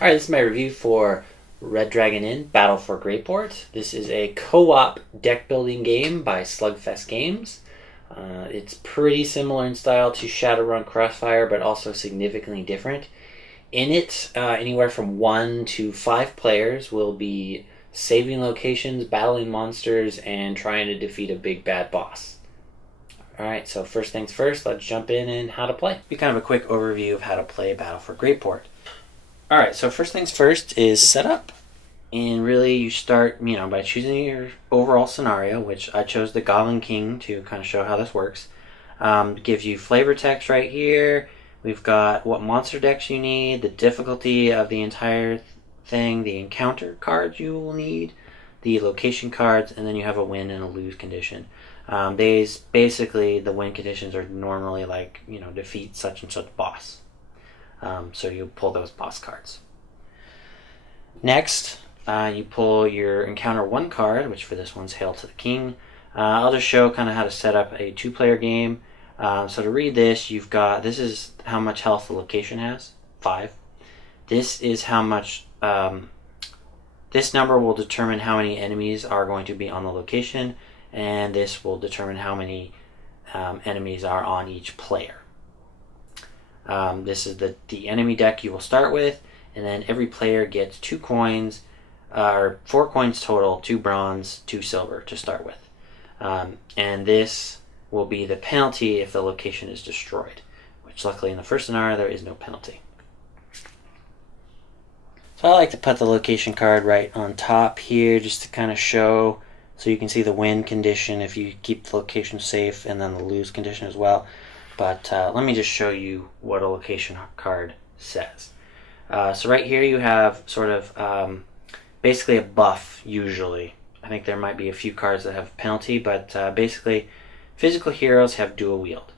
Alright, this is my review for Red Dragon Inn Battle for Greyport. This is a co-op deck building game by Slugfest Games. It's pretty similar in style to Shadowrun Crossfire, but also significantly different. In it, anywhere from 1 to 5 players will be saving locations, battling monsters, and trying to defeat a big bad boss. Alright, so first things first, let's jump in and how to play. Be kind of a quick overview of how to play Battle for Greyport. Alright, so first things first is setup. And really you start, by choosing your overall scenario, which I chose the Goblin King to kind of show how this works. It gives you flavor text right here. We've got what monster decks you need, the difficulty of the entire thing, the encounter cards you will need, the location cards, and then you have a win and a lose condition. Basically, the win conditions are normally like, defeat such and such boss. So you pull those boss cards. Next, you pull your Encounter 1 card, which for this one's Hail to the King. I'll just show kind of how to set up a 2-player game. So to read this, this is how much health the location has, 5. This is how much, this number will determine how many enemies are going to be on the location, and this will determine how many enemies are on each player. This is the enemy deck you will start with, and then every player gets 2 coins, or 4 coins total, 2 bronze, 2 silver to start with. And this will be the penalty if the location is destroyed, which luckily in the first scenario there is no penalty. So I like to put the location card right on top here just to kind of show, so you can see the win condition if you keep the location safe, and then the lose condition as well. But let me just show you what a location card says. So right here you have sort of basically a buff usually. I think there might be a few cards that have penalty, but basically physical heroes have dual wield.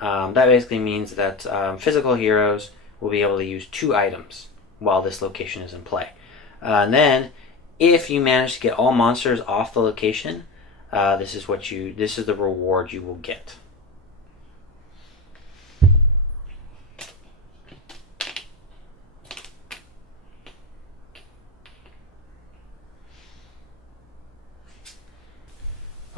That basically means that physical heroes will be able to use 2 items while this location is in play. And then if you manage to get all monsters off the location, this is the reward you will get.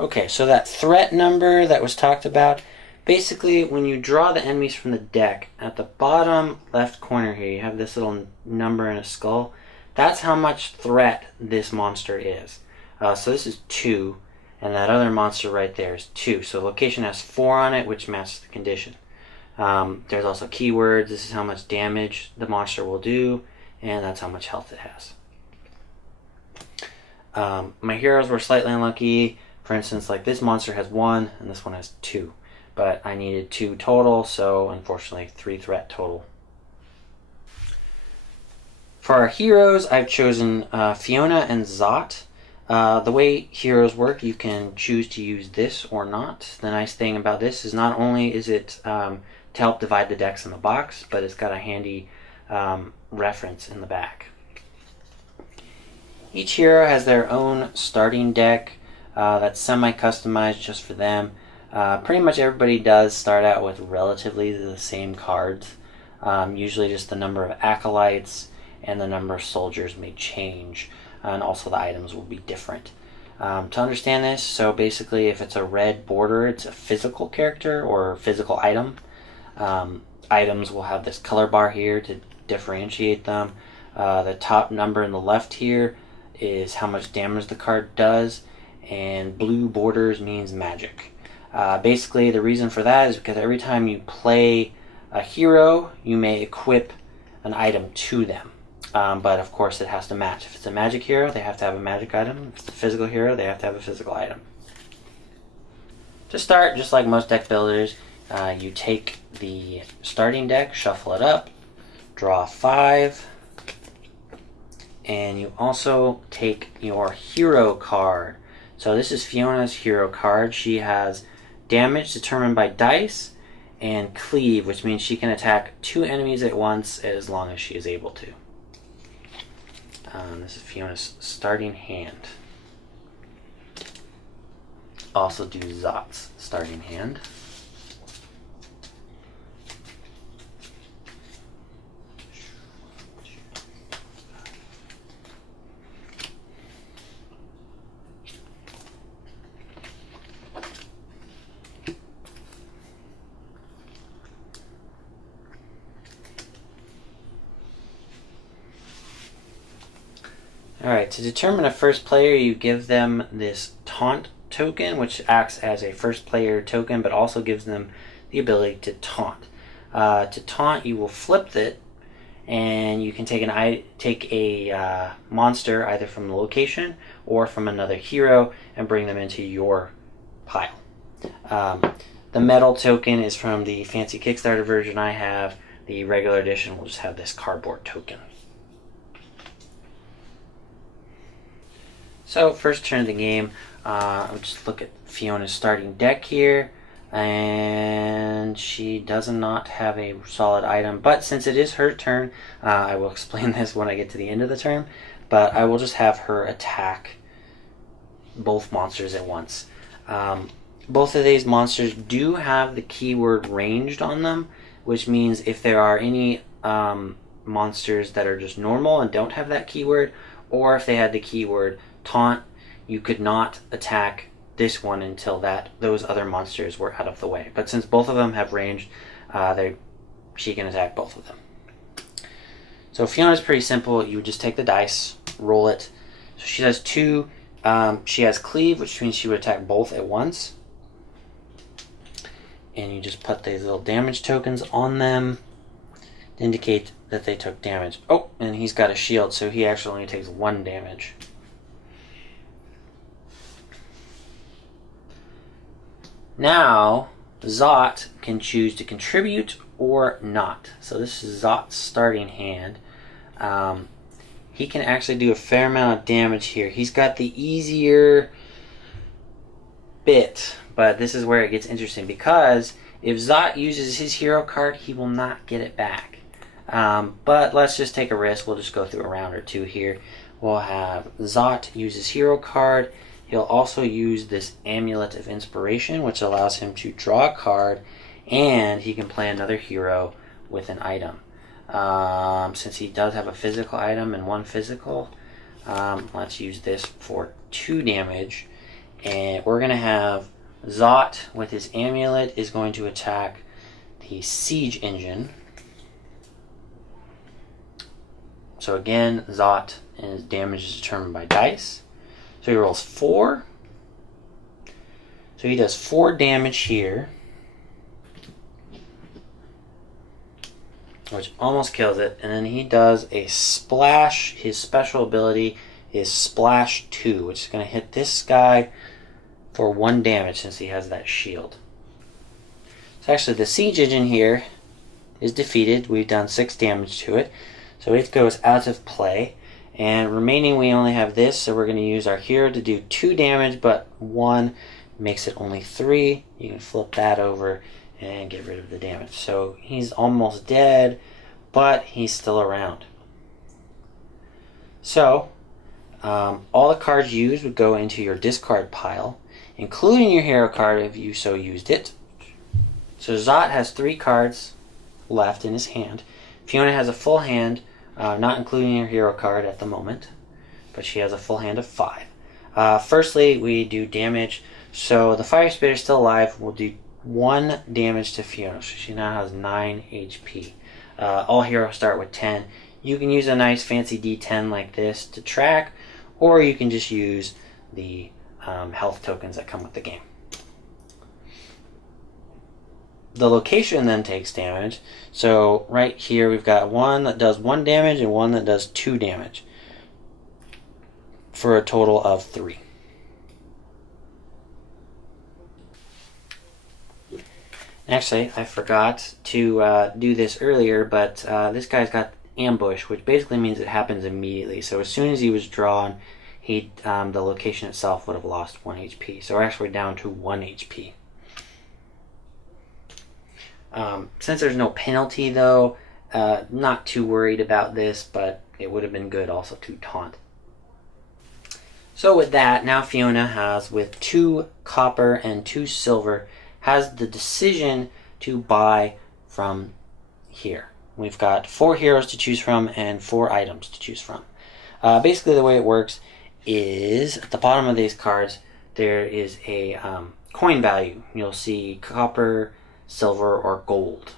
Okay, so that threat number that was talked about, basically when you draw the enemies from the deck, at the bottom left corner here, you have this little number and a skull. That's how much threat this monster is. So this is 2, and that other monster right there is 2. So location has 4 on it, which matches the condition. There's also keywords. This is how much damage the monster will do, and that's how much health it has. My heroes were slightly unlucky. For instance, like this monster has 1 and this one has 2, but I needed 2 total, so unfortunately 3 threat total. For our heroes, I've chosen Fiona and Zot. The way heroes work, you can choose to use this or not. The nice thing about this is not only is it to help divide the decks in the box, but it's got a handy reference in the back. Each hero has their own starting deck. That's semi-customized just for them. Pretty much everybody does start out with relatively the same cards. Usually just the number of acolytes and the number of soldiers may change, and also the items will be different. To understand this, so basically if it's a red border, it's a physical character or physical item. Items will have this color bar here to differentiate them. The top number in the left here is how much damage the card does, and blue borders means magic. Basically the reason for that is because every time you play a hero, you may equip an item to them. But of course it has to match. If it's a magic hero, they have to have a magic item. If it's a physical hero, they have to have a physical item. To start, just like most deck builders, you take the starting deck, shuffle it up, draw 5, and you also take your hero card. So this is Fiona's hero card. She has damage determined by dice and cleave, which means she can attack 2 enemies at once as long as she is able to. This is Fiona's starting hand. Also do Zot's starting hand. Alright, to determine a first player, you give them this taunt token, which acts as a first player token, but also gives them the ability to taunt. To taunt, you will flip it, and you can take a monster either from the location or from another hero and bring them into your pile. The metal token is from the fancy Kickstarter version I have. The regular edition will just have this cardboard token. So first turn of the game, I'll just look at Fiona's starting deck here, and she does not have a solid item, but since it is her turn, I will explain this when I get to the end of the turn, but I will just have her attack both monsters at once. Both of these monsters do have the keyword ranged on them, which means if there are any monsters that are just normal and don't have that keyword, or if they had the keyword taunt, you could not attack this one until those other monsters were out of the way. But since both of them have ranged, she can attack both of them. So Fiona's pretty simple. You would just take the dice, roll it. So she does 2. She has cleave, which means she would attack both at once. And you just put these little damage tokens on them to indicate that they took damage. Oh, and he's got a shield, so he actually only takes 1 damage. Now, Zot can choose to contribute or not. So this is Zot's starting hand. He can actually do a fair amount of damage here. He's got the easier bit, but this is where it gets interesting, because if Zot uses his hero card, he will not get it back. But let's just take a risk. We'll just go through a round or two here. We'll have Zot use his hero card. He'll also use this Amulet of Inspiration, which allows him to draw a card, and he can play another hero with an item. Since he does have a physical item and 1 physical, let's use this for 2 damage. And we're going to have Zot with his Amulet is going to attack the Siege Engine. So again, Zot and his damage is determined by dice. So he rolls 4. So he does 4 damage here, which almost kills it. And then he does a splash. His special ability is Splash 2, which is going to hit this guy for 1 damage since he has that shield. So actually the Siege Engine here is defeated. We've done 6 damage to it. So it goes out of play. And remaining, we only have this, so we're going to use our hero to do 2 damage, but 1 makes it only 3. You can flip that over and get rid of the damage. So he's almost dead, but he's still around. So all the cards used would go into your discard pile, including your hero card if you so used it. So Zot has 3 cards left in his hand. Fiona has a full hand, not including her hero card at the moment, but she has a full hand of 5. Firstly, we do damage. So the Fire Spirit is still alive. We'll do 1 damage to Fiona. So she now has 9 HP. All heroes start with 10. You can use a nice fancy D10 like this to track, or you can just use the health tokens that come with the game. The location then takes damage. So right here we've got 1 that does 1 damage and 1 that does 2 damage, for a total of 3. Actually, I forgot to do this earlier, but this guy's got ambush, which basically means it happens immediately. So as soon as he was drawn, the location itself would have lost 1 HP. So we're actually down to 1 HP. Since there's no penalty, though, not too worried about this, but it would have been good also to taunt. So with that, now Fiona has, with 2 copper and 2 silver, has the decision to buy from here. We've got 4 heroes to choose from and 4 items to choose from. Basically the way it works is, at the bottom of these cards, there is a coin value. You'll see copper, silver, or gold.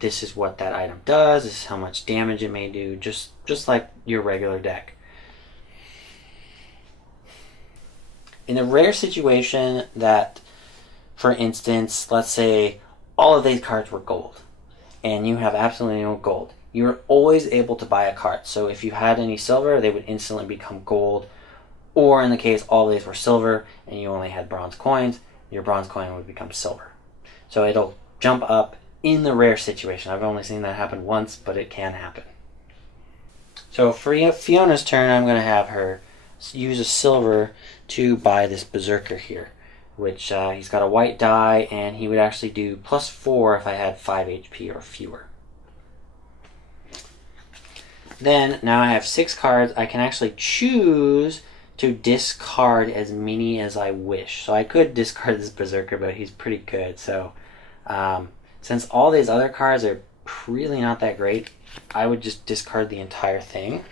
This is what that item does. This is how much damage it may do, just like your regular deck. in a rare situation that, for instance, let's say all of these cards were gold and you have absolutely no gold, you're always able to buy a card. So if you had any silver, they would instantly become gold. Or in the case all of these were silver and you only had bronze coins, your bronze coin would become silver. So it'll jump up in the rare situation. I've only seen that happen once, but it can happen. So for Fiona's turn, I'm going to have her use a silver to buy this Berserker here, which he's got a white die, and he would actually do +4 if I had 5 HP or fewer. Then, now I have 6 cards. I can actually choose to discard as many as I wish. So I could discard this Berserker, but he's pretty good. So since all these other cards are really not that great, I would just discard the entire thing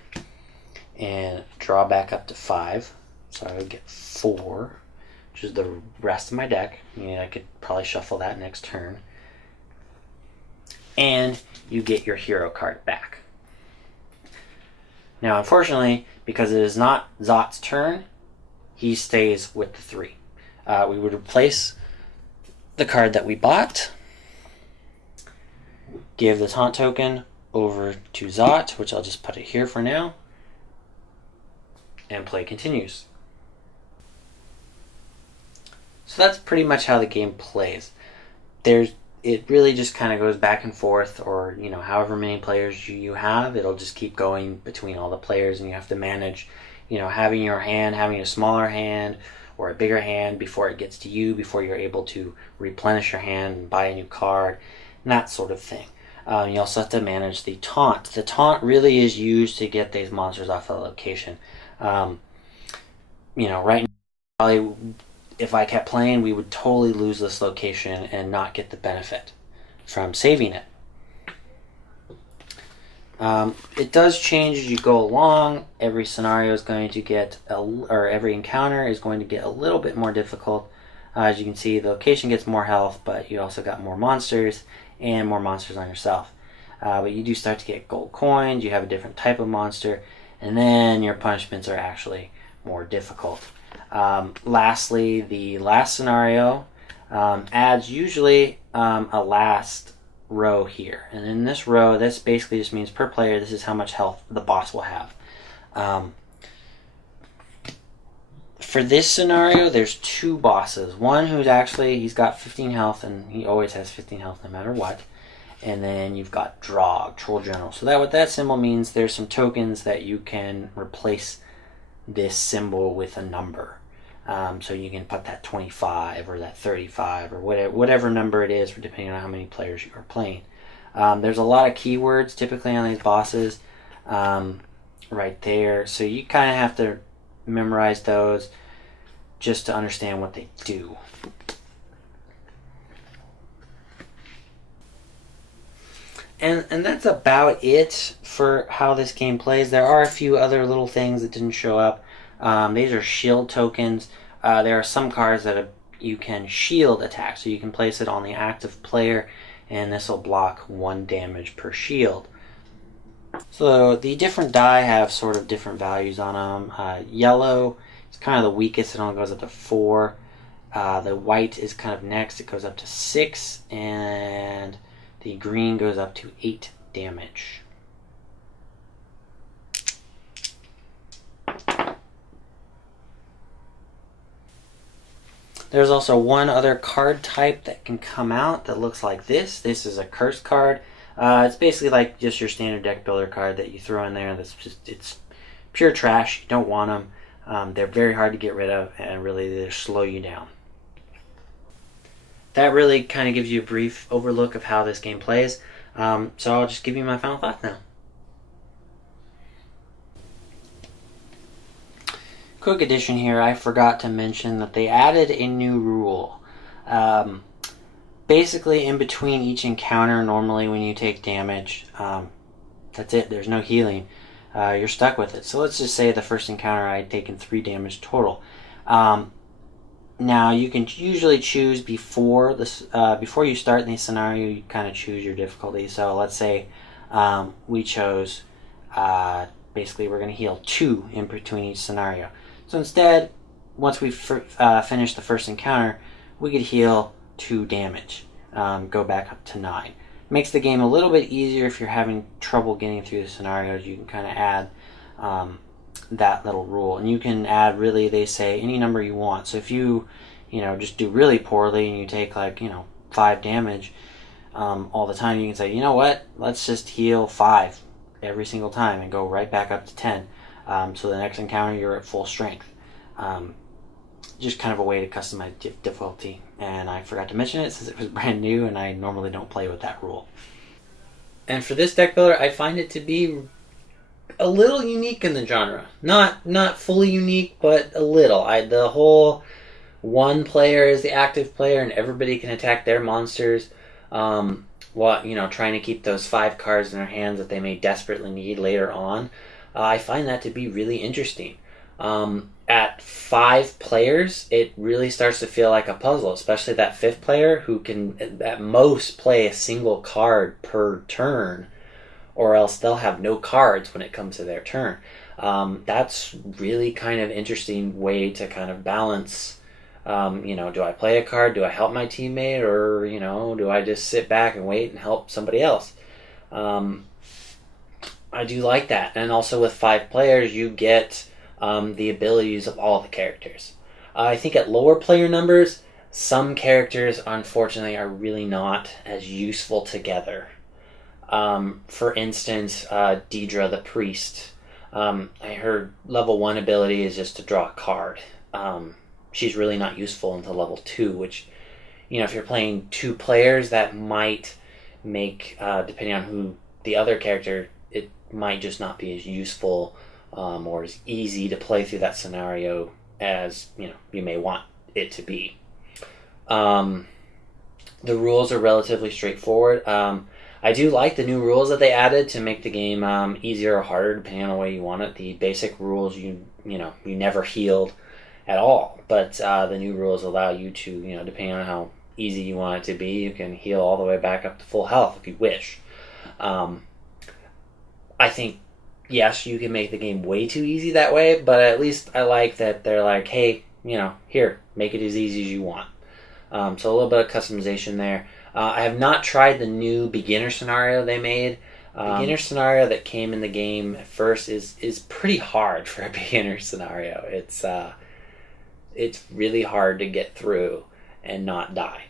and draw back up to 5. So I would get 4, which is the rest of my deck. I could probably shuffle that next turn. And you get your hero card back. Now, unfortunately, because it is not Zot's turn, he stays with the 3. We would replace the card that we bought, give the taunt token over to Zot, which I'll just put it here for now, and play continues. So that's pretty much how the game plays. It really just kind of goes back and forth, or however many players you have, it'll just keep going between all the players, and you have to manage having a smaller hand or a bigger hand before it gets to you, before you're able to replenish your hand and buy a new card, and that sort of thing. You also have to manage the taunt. The taunt really is used to get these monsters off the location. Right now, probably, if I kept playing, we would totally lose this location and not get the benefit from saving it. It does change as you go along. Every scenario is going to get, every encounter is going to get a little bit more difficult. As you can see, the location gets more health, but you also got more monsters and more monsters on yourself. But you do start to get gold coins, you have a different type of monster, and then your punishments are actually more difficult. Lastly, the last scenario adds usually a last row here. And in this row, this basically just means per player, this is how much health the boss will have. For this scenario, there's 2 bosses. One who's he's got 15 health, and he always has 15 health no matter what. And then you've got Drog, Troll General. So what that symbol means, there's some tokens that you can replace this symbol with a number. So you can put that 25 or that 35 or whatever number it is, depending on how many players you are playing. There's a lot of keywords typically on these bosses right there. So you kind of have to memorize those just to understand what they do. And that's about it for how this game plays. There are a few other little things that didn't show up. These are shield tokens. There are some cards that you can shield attack, so you can place it on the active player, and this will block 1 damage per shield. So the different die have sort of different values on them. Yellow is kind of the weakest, it only goes up to 4. The white is kind of next, it goes up to 6, and the green goes up to 8 damage. There's also one other card type that can come out that looks like this. This is a curse card. It's basically like just your standard deck builder card that you throw in there. It's pure trash. You don't want them. They're very hard to get rid of, and really they slow you down. That really kind of gives you a brief overlook of how this game plays. So I'll just give you my final thoughts now. Quick addition here, I forgot to mention that they added a new rule. Basically, in between each encounter, normally when you take damage, that's it, there's no healing. You're stuck with it. So let's just say the first encounter I had taken 3 damage total. Now you can usually choose before you start the scenario, you kind of choose your difficulty. So let's say we chose, basically we're going to heal 2 in between each scenario. So instead, once we finish the first encounter, we could heal 2 damage, go back up to 9. Makes the game a little bit easier if you're having trouble getting through the scenarios. You can kind of add that little rule, and you can add, really, they say any number you want. So if you just do really poorly and you take 5 damage all the time, you can say, you know what, let's just heal 5 every single time and go right back up to 10. So the next encounter you're at full strength. Just kind of a way to customize difficulty, and I forgot to mention it since it was brand new and I normally don't play with that rule. And for this deck builder, I find it to be a little unique in the genre. Not fully unique, but a little. The whole one player is the active player and everybody can attack their monsters, while trying to keep those 5 cards in their hands that they may desperately need later on. I find that to be really interesting. At 5 players, it really starts to feel like a puzzle, especially that 5th player who can at most play a single card per turn, or else they'll have no cards when it comes to their turn. That's really kind of interesting way to kind of balance, do I play a card, do I help my teammate, or, do I just sit back and wait and help somebody else? I do like that. And also with 5 players, you get the abilities of all the characters. I think at lower player numbers, some characters, unfortunately, are really not as useful together. For instance, Deidre the Priest. I heard level 1 ability is just to draw a card. She's really not useful until level 2, which, if you're playing 2 players, that might make, depending on who the other character, it might just not be as useful or as easy to play through that scenario as you may want it to be. The rules are relatively straightforward. I do like the new rules that they added to make the game easier or harder depending on the way you want it. The basic rules, you never healed at all, but the new rules allow you to, depending on how easy you want it to be, you can heal all the way back up to full health if you wish. I think, yes, you can make the game way too easy that way, but at least I like that they're like, hey, here, make it as easy as you want. So a little bit of customization there. I have not tried the new beginner scenario they made. Beginner scenario that came in the game at first is pretty hard for a beginner scenario. It's really hard to get through and not die.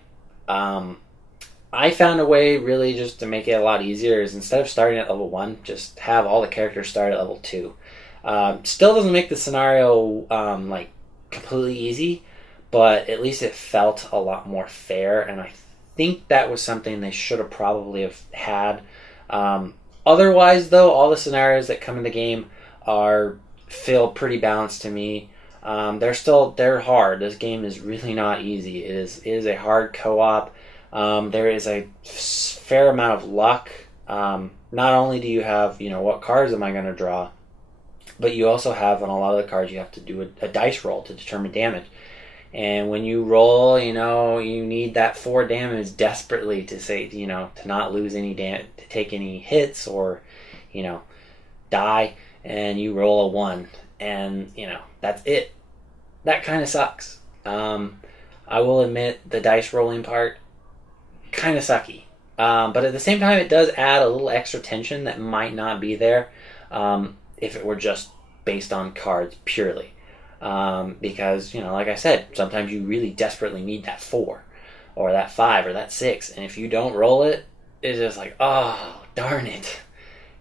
I found a way really just to make it a lot easier is instead of starting at level 1, just have all the characters start at level 2. Still doesn't make the scenario completely easy, but at least it felt a lot more fair, and I think that was something they should have probably have had. Otherwise, though, all the scenarios that come in the game feel pretty balanced to me. They're hard. This game is really not easy. It is a hard co-op. There is a fair amount of luck. Not only do you have, what cards am I going to draw, but you also have, on a lot of the cards, you have to do a dice roll to determine damage. And when you roll, you need that 4 damage desperately to say, to not lose any to take any hits or, die. And you roll a 1, and that's it. That kind of sucks. I will admit the dice rolling part kind of sucky. But at the same time, it does add a little extra tension that might not be there if it were just based on cards purely. Because, like I said, sometimes you really desperately need that 4 or that 5 or that 6. And if you don't roll it, it's just like, oh, darn it.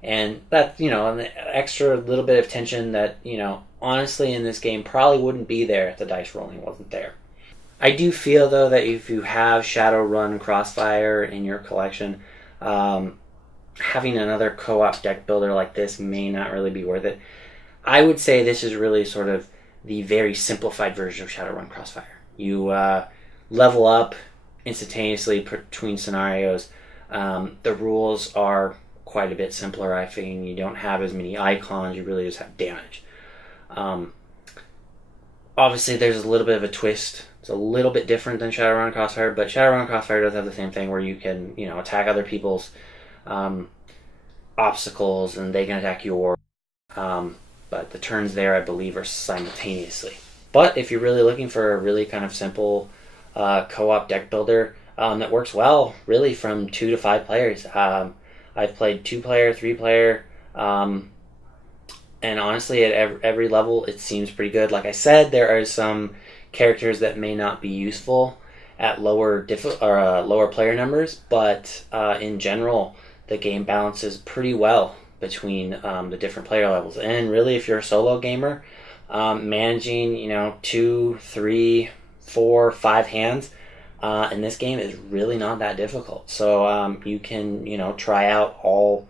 And that's, an extra little bit of tension that, honestly in this game probably wouldn't be there if the dice rolling wasn't there. I do feel, though, that if you have Shadowrun Crossfire in your collection, having another co-op deck builder like this may not really be worth it. I would say this is really sort of the very simplified version of Shadowrun Crossfire. You level up instantaneously between scenarios. The rules are quite a bit simpler, I think. You don't have as many icons, you really just have damage. Obviously, there's a little bit of a twist. It's a little bit different than Shadowrun Crossfire, but Shadowrun Crossfire does have the same thing where you can, attack other people's obstacles and they can attack yours. But the turns there, I believe, are simultaneously. But if you're really looking for a really kind of simple co-op deck builder that works well, really from 2 to 5 players. I've played 2-player, 3-player, and honestly, at every level, it seems pretty good. Like I said, there are some characters that may not be useful at lower player numbers, but in general, the game balances pretty well between the different player levels. And really, if you're a solo gamer, managing 2, 3, 4, 5 hands in this game is really not that difficult. So you can try out all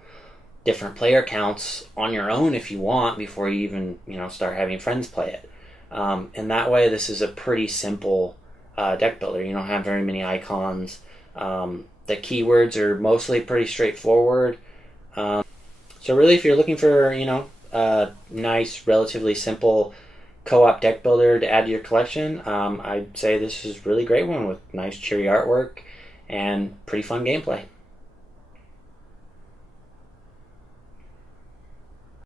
different player counts on your own if you want before you even start having friends play it. And that way, this is a pretty simple deck builder. You don't have very many icons. The keywords are mostly pretty straightforward. So really, if you're looking for a nice, relatively simple co-op deck builder to add to your collection, I'd say this is a really great one with nice, cheery artwork and pretty fun gameplay.